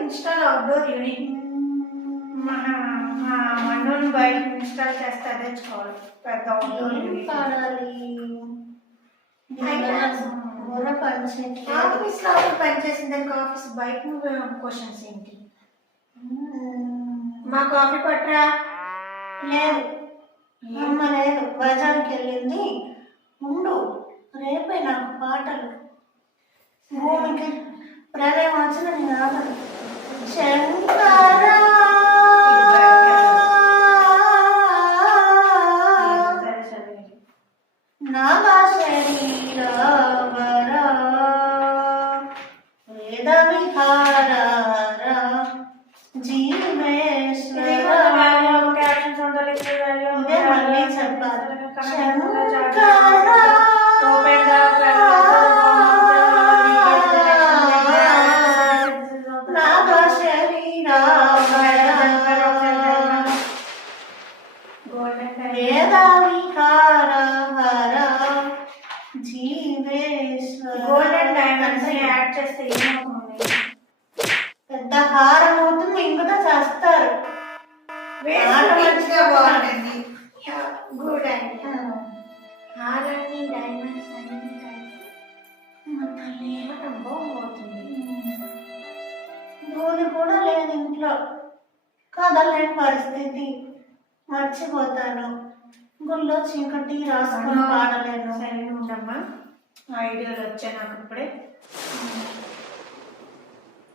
Install outdoor unit మన మన్నుని బయట install చేస్తే తెచ్చుకోవాలి పెద్ద అవుట్డోర్ యూనిట్. ఆఫీస్ లో పనిచేసిన దానికి ఆఫీస్ బయట క్వశ్చన్స్ ఏంటి? మా కాఫీ పట్టరా? లేదు, అమ్మ లేదు, బజార్కి వెళ్ళింది. ఉండు, రేపే నాకు పాటలు. భూమికి ప్రళయం వచ్చిన నేను ఆగను. శంకరా నామ శరీరవరా వేద విహార జీవేశ్వర. మళ్ళీ చెప్పాలి. శంకరా నామ శరీరవరా వేద విహార జీవేశ్వర. గోల్డెన్ డైమండ్స్ యాడ్ చేస్తే ఏమవుతుంది? పెద్ద హారం అవుతుంది, ఇంకతో చేస్తారు. మంచిగా బాగుంటుంది. Good idea. హారాన్ని డైమండ్స్ అన్ని మొత్తం బాగుంటుంది. నూనె కూడా లేదు ఇంట్లో, కదలేని పరిస్థితి, మర్చిపోతాను. గుళ్ళో చీకటి రాసుకొని పాడలేను. సరే ఉండమ్మా, ఐడియాలు వచ్చాయి నాకు ఇప్పుడే.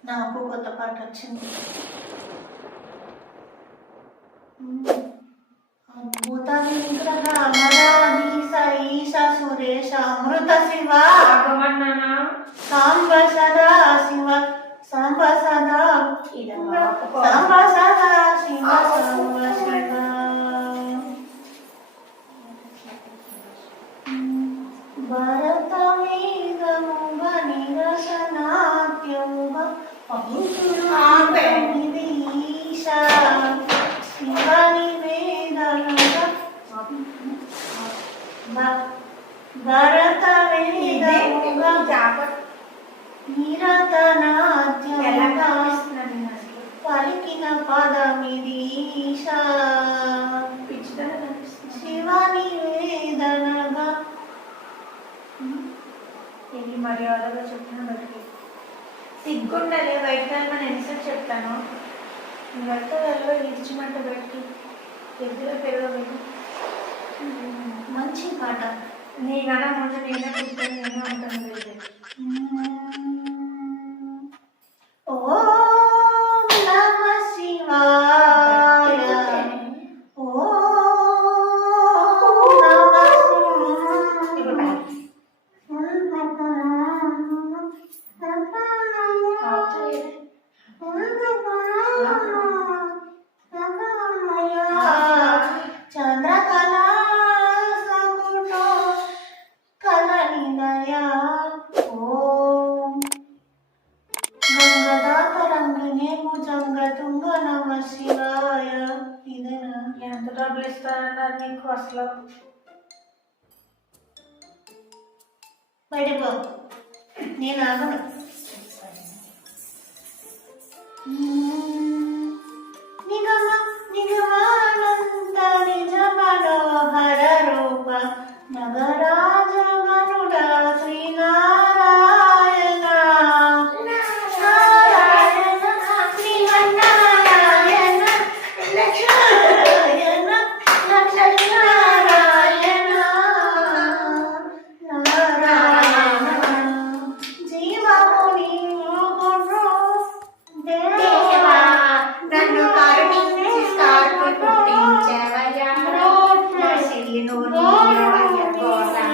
నాకు కొత్త పాట వచ్చింది. అద్భుత విగ్రహ అమరాధీశ ఈశ సురేశ అమృత శివ సాంబ సదా శివ సాంబ సదా సాంబ సదా శివ సాంబ శివ. భరత వేదముగ నిరసనాట్యముగ పవిత్రునిది ఈశ శివ నివేదనగ. భరత వేదముగ నిరతనాట్యముగ పలికిన పదమిది ఈశ శివ నివేదనగా. ఇది మర్యాదగా చెప్తున్నా బయటికి సిగ్గుండాలి. బయటకు వెళ్ళమని ఎన్నిసార్లు చెప్తాను. నువ్వెళ్తే వెళ్ళో ఇచ్చిమంటే బయటికి ఎద్దులో పెరగలేదు. మంచి పాట. నీకన్నా ముందు నేనే కూర్చొని నేనే ఉంటాను. ఓం నమ శివాయ. చంద్రకళా సకుటో కలనిదయ. ఓం గంగదాతరంగిణే భుజంగ తుంగ నమ శివాయ. ఇదేనా? ఎంత డబ్బులు ఇస్తారన్నారు నీకు అసలు? బయటకు నేను ఆగను. నిగమ నిగమానంత నిజ మనోహర రూప నగరాజ గరుడ శ్రీనారాయణ నారాయణ శ్రీమన్నారాయణ లక్ష్మీనారాయణ లక్ష్మీనారాయణ నారాయణ జీవముని దేవా నన్ను కరుణించి స్కార్పు పుట్టించావయ్యా. నా సిరిను నీయవయ్యా Gora.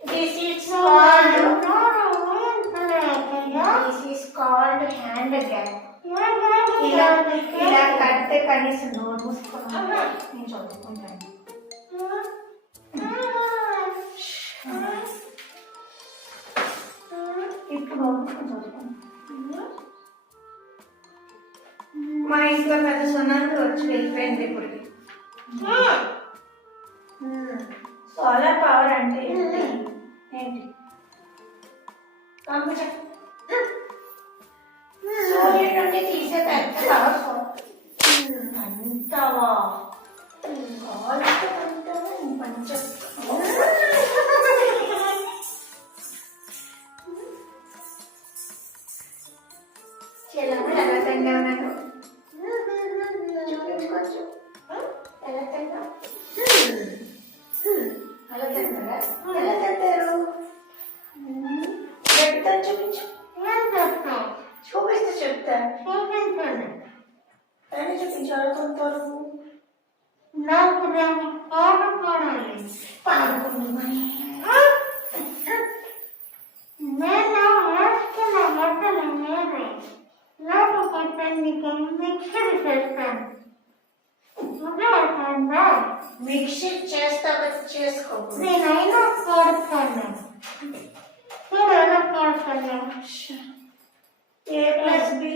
This is called hand gap. ఇలా కడితే కనీసం నోరు మూసుకున్నాను. నేను చదువుకుంటాను. మా ఇంట్లో పెద్ద సున్నంతో వచ్చి వెళ్ళిపోయింది ఇప్పుడు. సోలార్ పవర్ అంటే ఏంటి? పంపించ సూర్యుడి నుండి తీసే పెద్ద పవర్ అంటావా? పంచ ఎలా తిన్నావు నన్ను చూపించుకోవచ్చు. ఎలా తిన్నావు? అలా తిన్నారా? ఎలా తింటారు? చెప్తా చూపించు. చూపిస్తే చెప్తా. అని చూపించు. ఆడుకుంటారు. నాకు పాట పాడాలి. పాడుకుందామని నేను వేసుకున్న బట్టలు మీరే లేకపోతే నీకు మిక్సర్ చేస్తాను. అర్థమవుతుందా? మిక్సీ చేస్తావా? చేసుకో. నేనైనా పాడుతాను. నేను ఎలా పాడుతాను? A plus B